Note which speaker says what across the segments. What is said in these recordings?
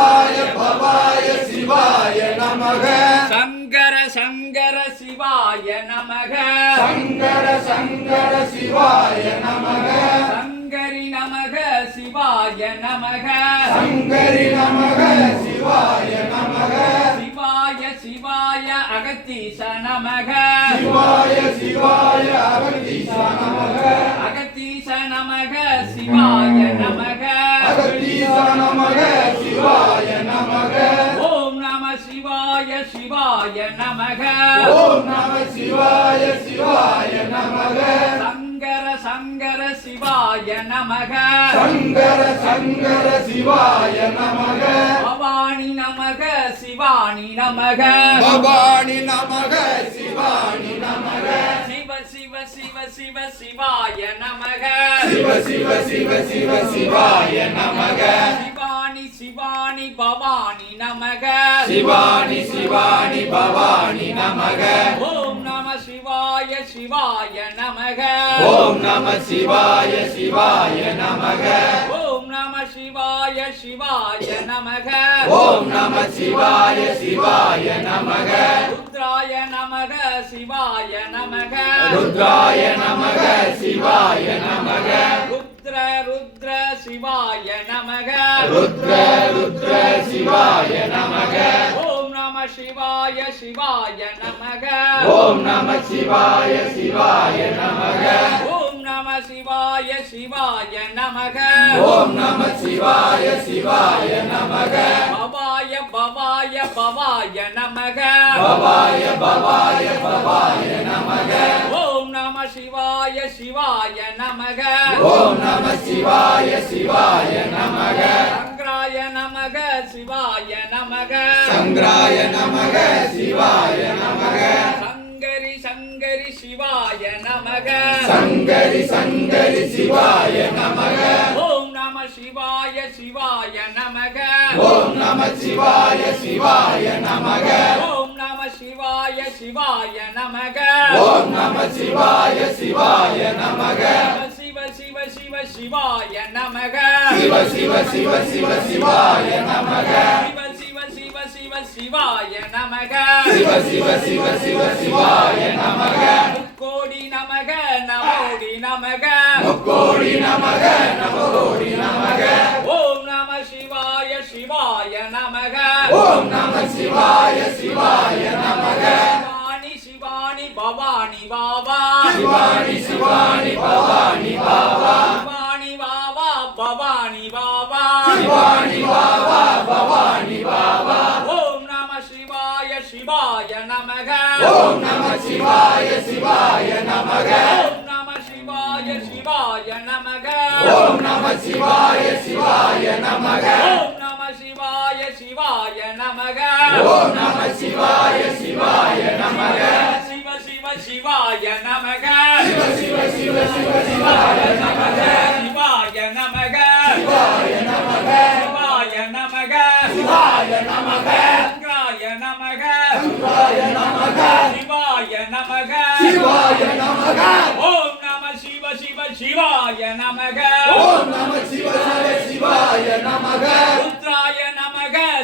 Speaker 1: பவாய பவாய சிவாய நமக.
Speaker 2: சங்கர சங்கர சிவாய நமக.
Speaker 1: சங்கர சங்கர சிவாய நமக.
Speaker 2: சங்கரி நமக சிவாய நமக.
Speaker 1: சங்கரி நமக சிவாய நமக.
Speaker 2: சிவாய சிவாய அகத்தீச நமக.
Speaker 1: சிவாய சிவாய அகத்தீச நமக.
Speaker 2: அகத்தீச நமக சிவாய நமக.
Speaker 1: சிவாய நமக
Speaker 2: ஓம் நம சிவாய நமக.
Speaker 1: ஓம் நம சிவாய சிவாய நமக.
Speaker 2: சங்கர சங்கர சிவாய நமக.
Speaker 1: சங்கர சங்கர சிவாய நமக.
Speaker 2: பவானி நமக சிவானி நமக.
Speaker 1: பவானி நமக சிவானி
Speaker 2: சிவ சிவ சிவ சிவாய நமக.
Speaker 1: சிவ சிவ சிவ சிவ சிவாய நமக.
Speaker 2: சிவானி சிவானி பவானி நமக.
Speaker 1: சிவானி சிவானி பவானி நமக.
Speaker 2: ஓம் நம சிவாய சிவாய நமக.
Speaker 1: ஓம் நம சிவாய சிவாய நமக.
Speaker 2: ஓம் நம சிவாய சிவாய நமக.
Speaker 1: ஓம் நம சிவாய சிவாய நமக.
Speaker 2: ருத்ராய நமக சிவாய நமக.
Speaker 1: ருத்ராய நமக சிவாய நமக.
Speaker 2: ருத்ர ருத்ர சிவாய நமக.
Speaker 1: ருத்ர ருத்ர சிவாய நமக.
Speaker 2: ஓம் நம சிவாய சிவாய நமக.
Speaker 1: ஓம் நம சிவாய சிவாய நமக.
Speaker 2: ஓம் நம சிவாய சிவாய நமக.
Speaker 1: ஓம் நம சிவாய சிவாய நமக.
Speaker 2: பவாய நமக
Speaker 1: பவாய பவாய பவாய நமக
Speaker 2: ஓம் நம சிவாய சிவாய நமக
Speaker 1: ஓம் நம சிவாய சிவாய நமக
Speaker 2: சங்கராய நமக சிவாய நமக
Speaker 1: சங்கராய நமக சிவாய நமக
Speaker 2: சங்கரி சங்கரி சிவாய நமக
Speaker 1: சங்கரி சங்கரி சிவாய நமக
Speaker 2: ஓம் நம சிவாய சிவாய நமக
Speaker 1: ஓம் நம சிவாய சிவாய நமக
Speaker 2: ஓம் நம சிவாய சிவாய நமக
Speaker 1: ஓம் நம சிவாய சிவாய நமக
Speaker 2: சிவ சிவ சிவ சிவாய நமக
Speaker 1: சிவ சிவ சிவ சிவ சிவாய நமக
Speaker 2: சிவ சிவ சிவ சிவ சிவாய நமக
Speaker 1: சிவ சிவ சிவ சிவ சிவாய நமக
Speaker 2: கோடி நமக நமோடி நமக
Speaker 1: முக்கோடி நமக நமகோடி நமக
Speaker 2: நமக
Speaker 1: ஓம் நம சிவாய சிவாய நமக
Speaker 2: சிவானி சிவானி பவானி பாபா
Speaker 1: சிவானி சிவானி பவானி பாபா
Speaker 2: சிவானி பாபா பவானி பாபா
Speaker 1: சிவானி பாபா பவானி பாபா
Speaker 2: ஓம் நம சிவாய சிவாய நமக
Speaker 1: ஓம் நம சிவாய சிவாய நமக
Speaker 2: ஓம் நம சிவாய சிவாய நமக
Speaker 1: ஓம் நம சிவாய சிவாய
Speaker 2: ஓம் நம சிவாய சிவாய நமக சிவ சிவ சிவாய நமக
Speaker 1: சிவ சிவ சிவ சிவ சிவாய நமக
Speaker 2: சிவாய நமக
Speaker 1: சிவாய நமக
Speaker 2: சிவாய நமக
Speaker 1: சிவாய நமக
Speaker 2: சங்கராய நமக
Speaker 1: சிவாய நமக
Speaker 2: சிவாய நமக
Speaker 1: சிவாய நமக
Speaker 2: ஓம் நம சிவ சிவ சிவாய நமக
Speaker 1: ஓம் நம சிவ சிவ சிவாய நமக
Speaker 2: ருத்ராய நமக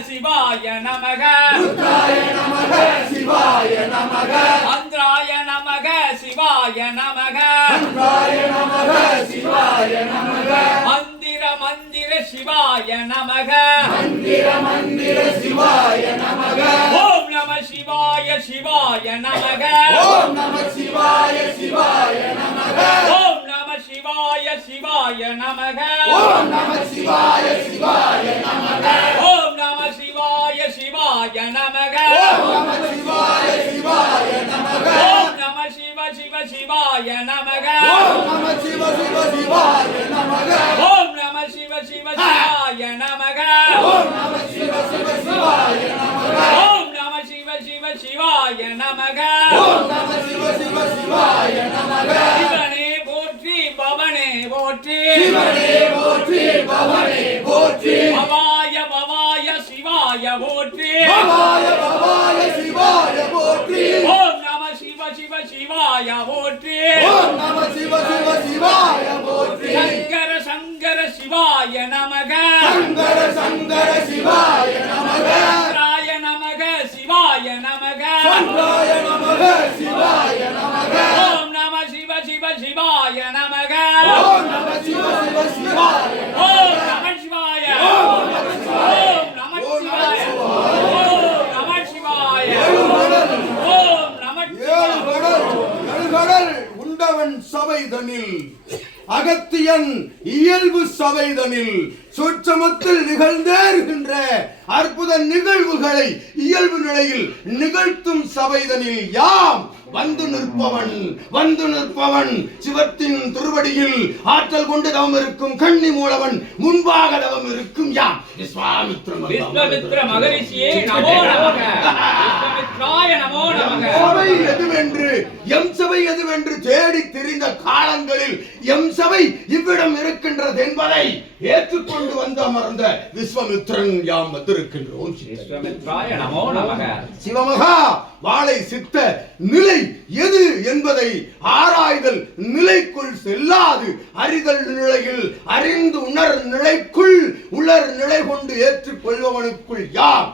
Speaker 2: சிவாய நமக
Speaker 1: ருத்ராய நமக சிவாய நமக
Speaker 2: மந்திராய நமக சிவாய நமக
Speaker 1: அன்றாய நமக சிவாய நமக
Speaker 2: மந்திர மந்திர சிவாய நமக
Speaker 1: மந்திர மந்திர சிவாய நமக
Speaker 2: ஓம் நம சிவாய சிவாய நமக
Speaker 1: ஓம் நம சிவாய சிவாய நமக
Speaker 2: ஓம் நம சிவாய சிவாய நமக
Speaker 1: ஓம் நம சிவாய சிவாய நமக
Speaker 2: ஓம் சிவாய சிவாய நமக
Speaker 1: ஓம் நம
Speaker 2: சிவ சிவ சிவாய நமக
Speaker 1: ஓம் நம சிவ சிவ சிவாய நமக
Speaker 2: ஓம் நம சிவ சிவ சிவாய நமக
Speaker 1: ஓம் நம சிவ சிவ சிவாய நமக
Speaker 2: ஓம் நம சிவ சிவ சிவாய நமக
Speaker 1: சிவாய
Speaker 2: போற்றி. சங்கர சங்கர சிவாய
Speaker 1: நமக.
Speaker 2: சங்கர சங்கர சிவாய நமக.
Speaker 1: ராய நமக சிவாய
Speaker 2: நமக.
Speaker 1: சங்கராய நமக சிவாய நமக.
Speaker 2: ஓம் நம சிவ சிவ சிவாய நமக.
Speaker 1: ஓம் நம சிவ சிவ சிவாய சபைதனில் அகத்தியன் இயல்பு சபைதனில் சூட்சமத்தில் நிகழ்ந்தேறுகின்ற அற்புத நிகழ்வுகளை இயல்பு நிலையில் நிகழ்த்தும் சபைதனில் யாம் வந்து நிற்பவன் வந்து நிற்பவன். சிவத்தின் திருவடியில் ஆற்றல் கொண்டு தவம் இருக்கும் கண்ணி மூலவன் முன்பாக தவம் இருக்கும் யாம்
Speaker 2: விஸ்வமித்ர மகரிஷியே நமோ நமக. விஸ்வமித்ராய நமோ நமக.
Speaker 1: சபை எதுவென்று எம் சபை எதுவென்று தேடி திரிந்த காலங்களில் எம் சபை இவ்விடம் இருக்கின்றது என்பதை ஏற்றுக்கொண்டு வந்து அமர்ந்த விஸ்வமித்ரன் யாம் வந்திருக்கின்றோம் சிவமகா வாளை சித்த நிலை எது என்பதை ஆராய்தல் நிலைக்குள் செல்லாது. அறிதல் நிலையில் அறிந்து உணர் நிலைக்குள் உணர் நிலை கொண்டு ஏற்றுக்கொள்பவனுக்குள் யார்?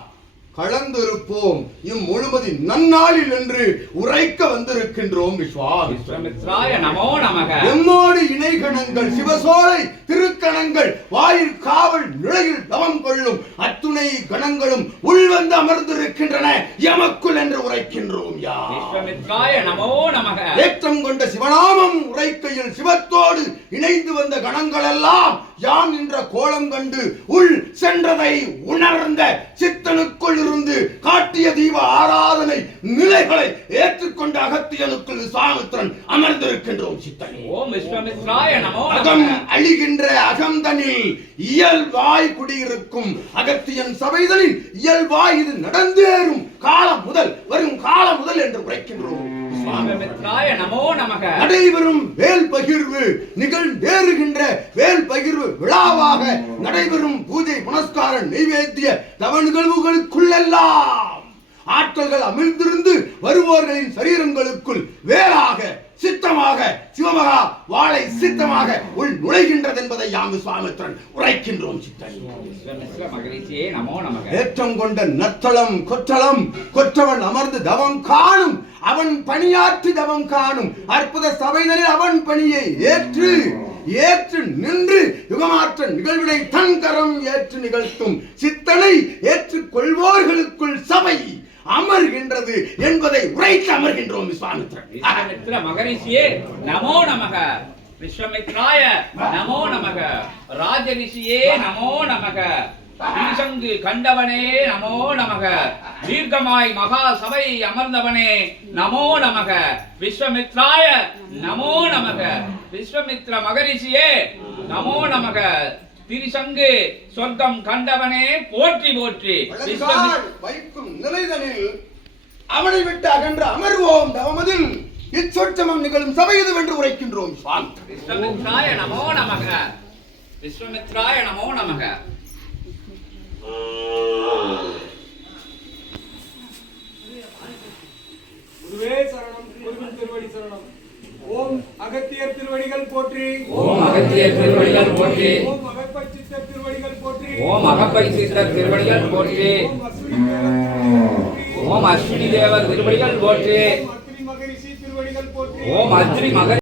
Speaker 1: கலந்திருப்போம். இம்முழுமதி நன்னாளில் என்று உரைக்க வந்திருக்கின்றோம் விஸ்வாமி.
Speaker 2: விஸ்வமித்ராய நமோ நமக.
Speaker 1: எம்மோடு இணைகணங்கள் சிவசோலை திருக்கணங்கள் வாயில் காவல் நிலையில் தவம் கொள்ளும் அத்துணை கணங்களும் உள்வந்து அமர்ந்திருக்கின்றன. எமக்குள் என்று உரைக்கின்றோம் யா
Speaker 2: விஸ்வமித்ராய நமோ நமக.
Speaker 1: ஏற்றம் கொண்ட சிவநாமம் உரைக்கையில் சிவத்தோடு இணைந்து வந்த கணங்கள் எல்லாம் யாம் என்ற கோலம் கண்டு உள் சென்றதை உணர்ந்த சித்தனுக்குள் இருந்து காட்டிய தீப ஆராதனை நிலைகளை ஏற்றுக்கொண்ட அகத்தியனுக்குள் விஸ்வாமித்திரன் அமர்ந்திருக்கின்றோம் சித்தனே.
Speaker 2: ஓம் விஸ்வமித்ராய நமோ
Speaker 1: அகம்
Speaker 2: நமக
Speaker 1: அழிகின்ற அகந்தனில் இயல்பாய் குடியிருக்கும் அகத்தியன் சபைதனில் இயல்பாய் இது நடந்தேறும் காலம் முதல் வரும் காலம் முதல் என்று உரைக்கின்றோம். நடைபெறும் வேல் பகிர்வு நிகழ்ந்தேறுகின்ற வேல் பகிர்வு விழாவாக நடைபெறும் பூஜை புனஸ்கார நைவேத்திய தவ நிகழ்வுகளுக்குள்ளெல்லாம் ஆற்றல்கள் அமிழ்ந்திருந்து வருவோர்களின் சரீரங்களுக்குள் வேலாக சித்தமாக சிவமகா வாழை சித்தமாக உள் நுழைகின்றது என்பதை யாம் சுவாமித்திரன் உரைக்கின்றோம் சித்தன் ஏற்றம் கொண்ட நத்தளம் கொற்றளம் கொற்றவன் அமர்ந்து தவம் காணும் அவன் பணியாற்றி தவம் காணும் அற்புத சபைதனில் அவன் பணியை ஏற்று ஏற்று நின்று யுகமாற்ற நிகழ்வினை தன் கரம் ஏற்று நிகழ்த்தும் சித்தனை ஏற்றுக் கொள்வோர்களுக்குள் சபை அமர்கின்றது என்பதை உரைத்து அமர்கின்றோம் விஸ்வாமித்திரன்
Speaker 2: விஸ்வமித்ர மகரிஷியே நமோ நமக. விஸ்வமித்ராய நமோ நமக. ராஜரிஷியே நமோ நமக. ஈசங்கு கண்டவனே நமோ நமக. தீர்க்கமாய் மகா சபை அமர்ந்தவனே நமோ நமக. விஸ்வமித்ராய நமோ நமக. விஸ்வமித்ர மகரிஷியே நமோ நமக. திரிசங்கு சொர்க்கம் கண்டவனே போற்றி போற்றி.
Speaker 1: வைக்கும் நிலைதனில் அவனை விட்டு அகன்று அமர்வோம் தவமதில். இச்சொற்றமம் நிகழும் சபை இதுவென்று உரைக்கின்றோம்
Speaker 2: விஸ்வமித்ராய நமோ நமக. விஸ்வமித்ராய நமோ நமக.
Speaker 3: குருவே சரணம் குருவின் திருவடி சரணம். ஓம் அகத்தியர் திருவடிகள் போற்றி.
Speaker 2: ஓம் அகத்தியர் திருவடிகள் போற்றி.
Speaker 3: ஓம் அகப்பச்சித்தர் திருவடிகள் போற்றி
Speaker 2: ஓம் அகப்பை சித்தர் திருவடிகள் போற்றி.
Speaker 3: ஓம் அஸ்வினி தேவர் திருவடிகள் போற்றி.
Speaker 2: ஓம் அத்ரி மகர்